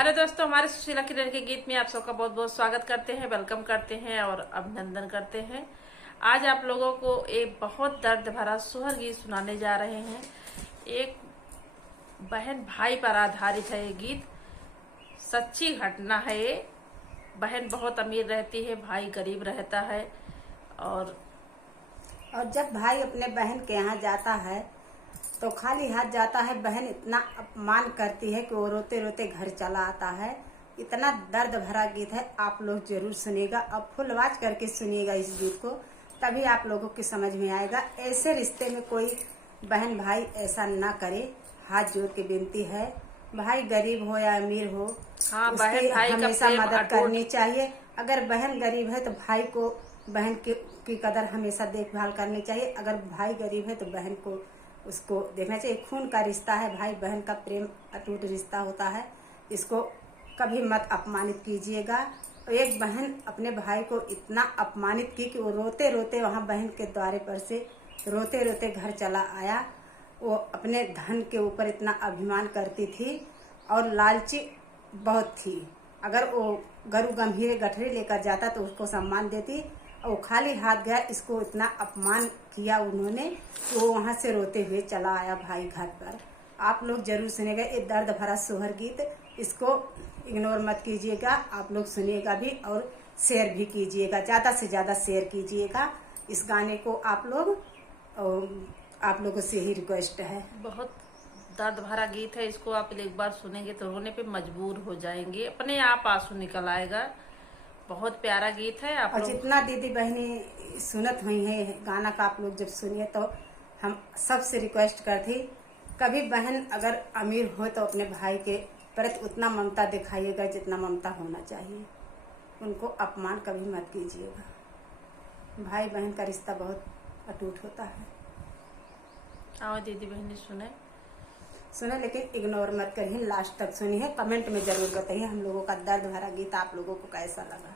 Hello दोस्तों, हमारे सुशीला किरण के गीत में आप सबका बहुत बहुत स्वागत करते हैं, वेलकम करते हैं और अभिनंदन करते हैं। आज आप लोगों को एक बहुत दर्द भरा सोहर गीत सुनाने जा रहे हैं। एक बहन भाई पर आधारित है ये गीत, सच्ची घटना है ये। बहन बहुत अमीर रहती है, भाई गरीब रहता है और जब भाई अपने बहन के यहाँ जाता है तो खाली हाथ जाता है। बहन इतना अपमान करती है कि वो रोते रोते घर चला आता है। इतना दर्द भरा गीत है, आप लोग जरूर सुनिएगा। अब फुल आवाज करके सुनिएगा इस गीत को, तभी आप लोगों की समझ में आएगा। ऐसे रिश्ते में कोई बहन भाई ऐसा ना करे, हाथ जोड़ के विनती है। भाई गरीब हो या अमीर हो, हाँ, उसकी बहन भाई हमेशा का मदद करनी चाहिए। अगर बहन गरीब है तो भाई को बहन की कदर हमेशा देखभाल करनी चाहिए। अगर भाई गरीब है तो बहन को उसको देखना चाहिए। खून का रिश्ता है, भाई बहन का प्रेम अटूट रिश्ता होता है। इसको कभी मत अपमानित कीजिएगा। एक बहन अपने भाई को इतना अपमानित की कि वो रोते रोते वहाँ बहन के द्वारे पर से रोते रोते घर चला आया। वो अपने धन के ऊपर इतना अभिमान करती थी और लालची बहुत थी। अगर वो गरु गंभीर गठरी लेकर जाता तो उसको सम्मान देती, और खाली हाथ गया। इसको इतना अपमान किया उन्होंने कि वो वहाँ से रोते हुए चला आया भाई घर पर। आप लोग जरूर सुनिएगा ये दर्द भरा सोहर गीत, इसको इग्नोर मत कीजिएगा। आप लोग सुनिएगा भी और शेयर भी कीजिएगा, ज़्यादा से ज़्यादा शेयर कीजिएगा इस गाने को। आप लोगों से ही रिक्वेस्ट है। बहुत दर्द भरा गीत है। इसको आप एक बार सुनेंगे तो रोने पे मजबूर हो जाएंगे, अपने आप आंसू निकल आएगा। बहुत प्यारा गीत है। आप और लोग जितना दीदी बहनी सुनत हुई है गाना का, आप लोग जब सुनिए तो हम सबसे रिक्वेस्ट करती, कभी बहन अगर अमीर हो तो अपने भाई के प्रति उतना ममता दिखाइएगा जितना ममता होना चाहिए। उनको अपमान कभी मत कीजिएगा। भाई बहन का रिश्ता बहुत अटूट होता है। आओ दीदी बहनी सुने लेकिन इग्नोर मत करिए, लास्ट तक सुनिए। कमेंट में जरूर बताइए हम लोगों का दर्द भरा गीत आप लोगों को कैसा लगा।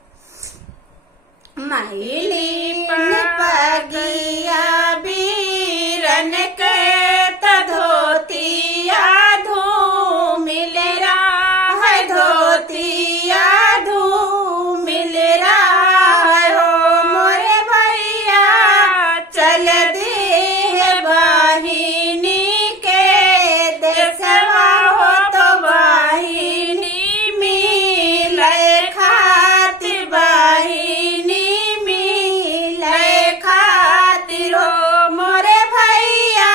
माइली पगिया बीरन के धोतिया धूमिल है, धोतिया धूमिल है हो मोरे भैया। चल दे वाहिनी के देसवा हो तो वाहिनी मिले खातिर, वाहिनी मिले खातिर हो मोरे भैया।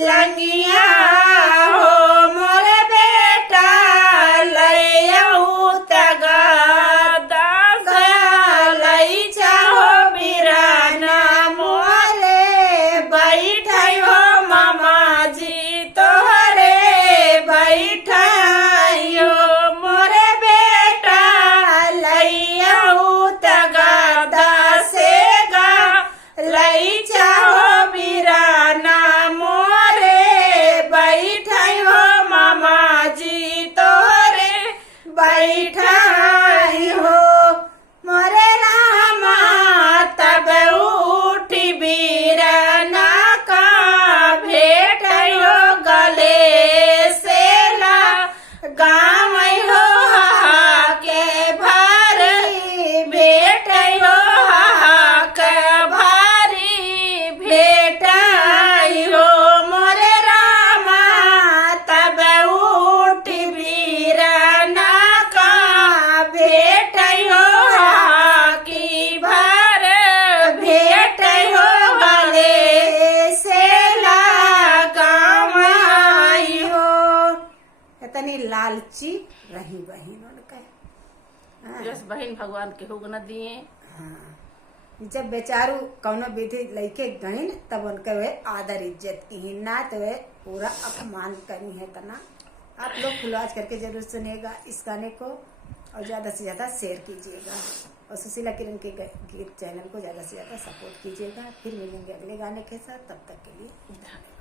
लंगिया हो मोरे बेटा लैयऊ तगा लई चाहो बिराना मोरे बैठै हो मामा जी तोहरे बैठै हो मोरे बेटा लैयऊ तगा दासेगा लई चाहो बिराना मोरे बैठै हो मामा जी तोहरे बैठै हो मोरे रामा तब उठी बीराना का भेटै हो गले से ला गाँव हो हा के भारी भेटै हो हा के भारी भेटै हो मोरे रामा तब उठी बीराना का भेटै हो हा की भार भेटै हो गले से लगाम आई हो। इतनी लालची रही बहन उनके। बस बहन भगवान के हुग न दिए। हाँ, जब बेचारू कौनो विधि लेके गईन तब उनके वे आदर इज्जत की ही ना तो वे पूरा अपमान करी है तना। आप लोग फुलवाज करके जरूर सुनेगा इस गाने को और ज्यादा से ज्यादा शेयर कीजिएगा और सुशीला किरण के गीत चैनल को ज्यादा से ज्यादा सपोर्ट कीजिएगा। फिर मिलेंगे अगले गाने के साथ, तब तक के लिए धन्यवाद।